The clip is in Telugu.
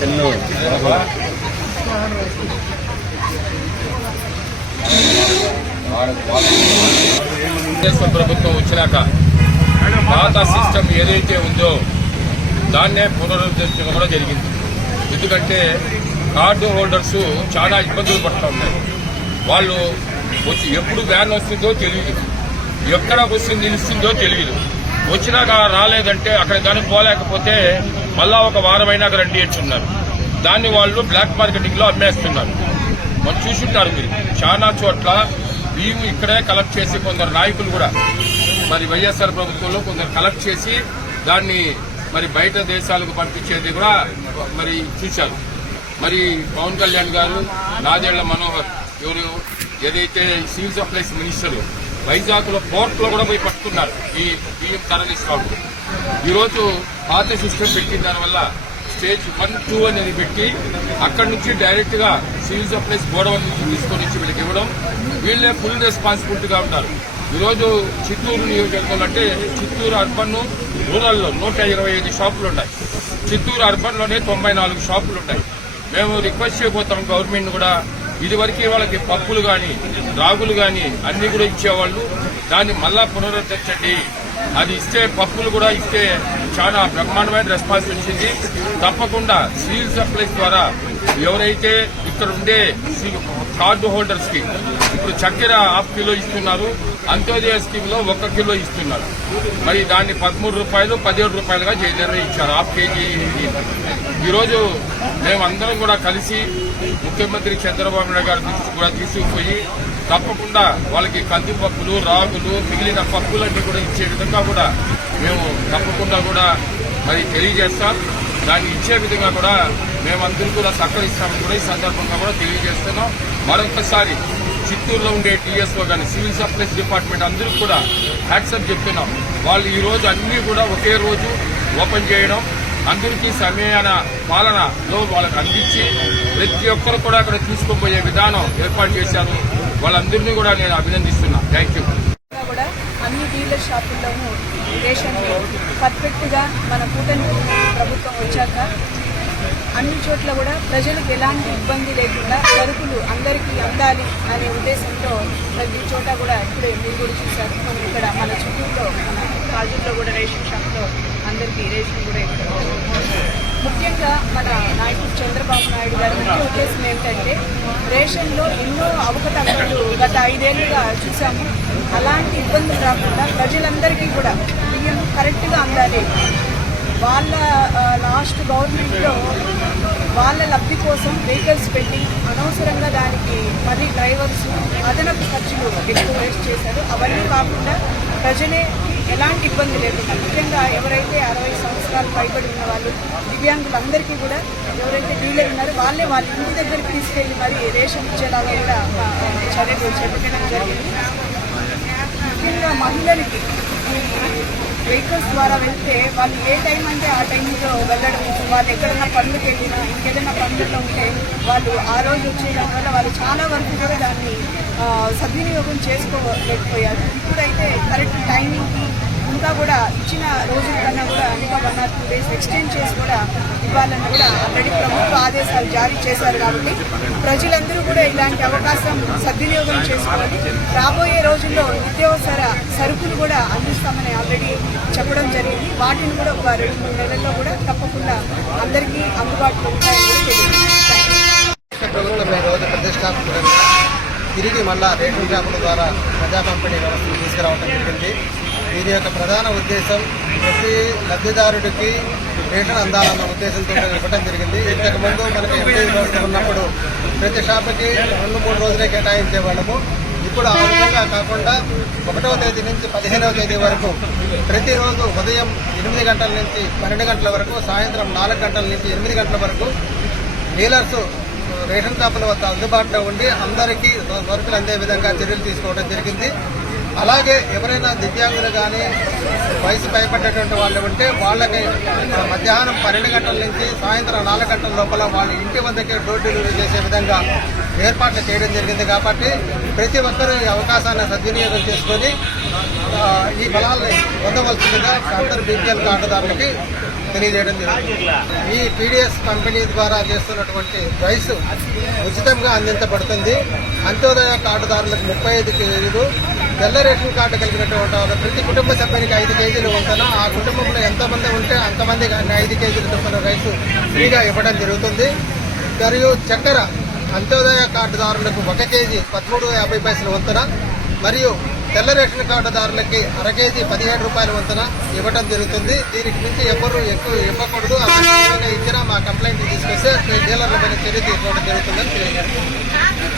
సెల్లు ప్రభుత్వం వచ్చినాక పాత సిస్టమ్ ఏదైతే ఉందో దాన్నే పునరుద్ధరించడం కూడా జరిగింది. ఎందుకంటే కార్డు హోల్డర్స్ చాలా ఇబ్బందులు పడుతూ ఉన్నాయి వాళ్ళు వచ్చి ఎప్పుడు వ్యాన్ వస్తుందో తెలియదు. ఎక్కడ వస్తుంది నిలుస్తుందో తెలియదు. వచ్చినాక రాలేదంటే అక్కడ కానీ పోలేకపోతే మళ్ళా ఒక వారమైనాక రండి ఉన్నారు. దాన్ని వాళ్ళు బ్లాక్ మార్కెటింగ్లో అమ్మేస్తున్నారు. మరి చూసుంటారు మీరు. చాలా చోట్ల బియ్యం ఇక్కడే కలెక్ట్ చేసి కొందరు నాయకులు కూడా మరి వైఎస్ఆర్ ప్రభుత్వంలో కొందరు కలెక్ట్ చేసి దాన్ని మరి బయట దేశాలకు పంపించేది కూడా మరి చూశారు. మరి పవన్ కళ్యాణ్ గారు నాదేళ్ళ మనోహర్ ఎవరు ఏదైతే సివిల్ సప్లైస్ మినిస్టర్ వైజాగ్లో పోర్ట్లో కూడా పోయి పట్టుకున్నారు ఈ బియ్యం తరలిస్తాడు ఈరోజు పార్టీ పాత సిస్టమ్ పెట్టిన దానివల్ల స్టేజ్ వన్ టూ అనేది పెట్టి అక్కడి నుంచి డైరెక్ట్గా సివిల్ సప్లైస్ గోడౌన్ నుంచి తీసుకొని వచ్చి వీళ్ళకి ఇవ్వడం. వీళ్ళే ఫుల్ రెస్పాన్సిబిలిటీగా ఉంటారు. ఈరోజు చిత్తూరు నియోజకవర్గంలో అంటే చిత్తూరు అర్బన్ రూరల్లో నూట ఇరవై ఐదు షాపులు ఉన్నాయి. చిత్తూరు అర్బన్లోనే తొంభై నాలుగు షాపులు ఉంటాయి. మేము రిక్వెస్ట్ చేయబోతాం గవర్నమెంట్ కూడా. ఇదివరకే వాళ్ళకి పప్పులు కానీ రాగులు కానీ అన్ని కూడా ఇచ్చేవాళ్ళు. దాన్ని మళ్ళా పునరుద్ధరించండి. అది ఇస్తే పప్పులు కూడా ఇస్తే చాలా బ్రహ్మాండమైన రెస్పాన్స్ వచ్చింది. తప్పకుండా సీల్ సప్లైస్ ద్వారా ఎవరైతే ఇక్కడ ఉండే కార్డు హోల్డర్స్కి ఇప్పుడు చక్కెర హాఫ్ కిలో ఇస్తున్నారు అంత్యోదయ స్కీమ్లో ఒక కిలో ఇస్తున్నారు. మరి దాన్ని పదమూడు రూపాయలు పదిహేడు రూపాయలుగా నిర్ణయించారు హాఫ్ కేజీ ఈరోజు మేమందరం కూడా కలిసి ముఖ్యమంత్రి చంద్రబాబు నాయుడు గారి కూడా తీసుకుపోయి తప్పకుండా వాళ్ళకి కందిపప్పులు రాగులు మిగిలిన పప్పులన్నీ కూడా ఇచ్చే విధంగా కూడా మేము తప్పకుండా కూడా మరి తెలియజేస్తాం. దాన్ని ఇచ్చే విధంగా కూడా మేమందరూ కూడా సహకరిస్తామని కూడా ఈ సందర్భంగా కూడా తెలియజేస్తున్నాం. మరొకసారి చిత్తూరులో ఉండే టీఎస్ఓ కానీ సివిల్ సప్లైస్ డిపార్ట్మెంట్ అందరూ కూడా యాక్సెప్ట్ చెప్తున్నాం. వాళ్ళు ఈ రోజు కూడా ఒకే రోజు ఓపెన్ చేయడం అందరికీ సమయాన పాలనలో వాళ్ళకు అందించి ప్రతి ఒక్కరు కూడా అక్కడ తీసుకుపోయే విధానం ఏర్పాటు చేశారు. వాళ్ళందరినీ కూడా నేను అభినందిస్తున్నా. థ్యాంక్ యూ కూడా అన్ని డీలర్ షాపుల్లోనూ రేషన్ పర్ఫెక్ట్గా మన కూటమి ప్రభుత్వం వచ్చాక అన్ని చోట్ల కూడా ప్రజలకు ఎలాంటి ఇబ్బంది లేకుండా సరుకులు అందరికీ అందాలి అనే ఉద్దేశంతో ప్రతి చోట కూడా ఇప్పుడే మీరు కూడా చూశారు. మనం ఇక్కడ మన చుట్టూలో మన కాజుల్లో కూడా రేషన్ షాప్లో అందరికీ రేషన్ కూడా ఇక్కడ ముఖ్యంగా మన నాయకుడు చంద్రబాబు నాయుడు గారి ముఖ్య ఉద్దేశం ఏంటంటే రేషన్లో ఎన్నో అవకతవకలు గత ఐదేళ్ళుగా చూసాము అలాంటి ఇబ్బందులు రాకుండా ప్రజలందరికీ కూడా బియ్యం కరెక్ట్గా అందాలి. వాళ్ళ లాస్ట్ గవర్నమెంట్లో వాళ్ళ లబ్ధి కోసం వెహికల్స్ పెట్టి అనవసరంగా దానికి మరి డ్రైవర్స్ అదనపు ఖర్చులు ఎక్కువ వేస్ట్ చేశారు. అవన్నీ కాకుండా ప్రజలే ఎలాంటి ఇబ్బంది లేకుండా ముఖ్యంగా ఎవరైతే అరవై సంవత్సరాలు పైబడి ఉన్న వాళ్ళు దివ్యాంగులందరికీ కూడా ఎవరైతే డీలర్ ఉన్నారో వాళ్ళే వాళ్ళ ఇంటి దగ్గరికి తీసుకెళ్ళి మరి రేషన్ ఇచ్చేలాగా కూడా చర్యలు చేపట్టడం జరిగింది. ముఖ్యంగా మహిళలకి వెహికల్స్ ద్వారా వెళ్తే వాళ్ళు ఏ టైం అంటే ఆ టైంలో వెళ్ళడం వాళ్ళు ఎక్కడైనా పనులకు వెళ్ళినా ఇంకేదైనా పనులలో ఉంటే వాళ్ళు ఆ రోజు వచ్చేయడం వల్ల వాళ్ళు చాలా వరకు కూడా దాన్ని సద్వినియోగం చేసుకోలేకపోయారు. ఇప్పుడైతే కరెక్ట్ ఇంకా కూడా ఇచ్చిన రోజుల కన్నా కూడా ఇంకా one or two days extend చేసి కూడా ఇవ్వాలని కూడా ఆల్రెడీ ప్రభుత్వ ఆదేశాలు జారీ చేశారు కాబట్టి ప్రజలందరూ కూడా ఇలాంటి అవకాశం సద్వినియోగం చేసుకోవాలి. రాబోయే రోజుల్లో నిత్యావసర సరుకులు కూడా అందిస్తామని ఆల్రెడీ చెప్పడం జరిగింది. వాటిని కూడా ఒక రెండు మూడు నెలల్లో కూడా తప్పకుండా అందరికీ అందుబాటులో ఉంటాయని తిరిగి మళ్ళా రేషన్ షాపుల ద్వారా ప్రజా పంపిణీ వ్యవస్థను తీసుకురావడం జరిగింది. దీని యొక్క ప్రధాన ఉద్దేశం. ప్రతి లబ్ధిదారుడికి రేషన్ అందాలన్న ఉద్దేశంతో ఇవ్వడం జరిగింది. ఇంతకుముందు మనకి ఎంపీ వ్యవస్థ ఉన్నప్పుడు ప్రతి షాపుకి రెండు మూడు రోజులే కేటాయించేవాళ్ళము. ఇప్పుడు ఆ విధంగా కాకుండా ఒకటవ తేదీ నుంచి పదిహేనవ తేదీ వరకు ప్రతిరోజు ఉదయం ఎనిమిది గంటల నుంచి పన్నెండు గంటల వరకు సాయంత్రం నాలుగు గంటల నుంచి ఎనిమిది గంటల వరకు డీలర్స్ రేషన్ షాపుల వద్ద అందుబాటులో ఉండి అందరికీ సరుకులు అందే విధంగా చర్యలు తీసుకోవడం జరిగింది. అలాగే ఎవరైనా దివ్యాంగులు కానీ వయసు భయపడ్డటువంటి వాళ్ళు ఉంటే వాళ్ళకి మధ్యాహ్నం పన్నెండు గంటల నుంచి సాయంత్రం నాలుగు గంటల లోపల వాళ్ళ ఇంటి వద్దకే డోర్ డెలివరీ చేసే విధంగా ఏర్పాట్లు చేయడం జరిగింది కాబట్టి ప్రతి ఒక్కరూ ఈ అవకాశాన్ని సద్వినియోగం చేసుకొని ఈ ఫలాల్ని పొందవలసిందిగా అందరు బీపీఎల్ కార్డుదారులకి తెలియజేయడం జరిగింది. ఈ పీడిఎస్ కంపెనీ ద్వారా చేస్తున్నటువంటి రైస్ ఉచితంగా అందించబడుతుంది. అంత్యోదయ కార్డుదారులకు ముప్పై ఐదు కేజీలు తెల్ల రేషన్ కార్డు కలిగినటువంటి వాళ్ళు ప్రతి కుటుంబ సభ్యునికి ఐదు కేజీలు ఉంటున్నా ఆ కుటుంబంలో ఎంతమంది ఉంటే అంతమంది కానీ ఐదు కేజీల చొప్పున రైస్ ఫ్రీగా ఇవ్వడం జరుగుతుంది. మరియు చక్కెర అంత్యోదయ కార్డుదారులకు ఒక కేజీ పదమూడు యాభై పైసలు వంతున. మరియు తెల్ల రేషన్ కార్డుదారులకి అర కేజీ పదిహేడు రూపాయల వంతున ఇవ్వడం జరుగుతుంది. దీనికి మించి ఎవరు ఎక్కువ ఇవ్వకూడదు. ఇచ్చినా మా కంప్లైంట్ తీసుకొస్తే డీలర్ల పైన చర్య తీసుకోవడం జరుగుతుందని తెలియజేస్తున్నాను.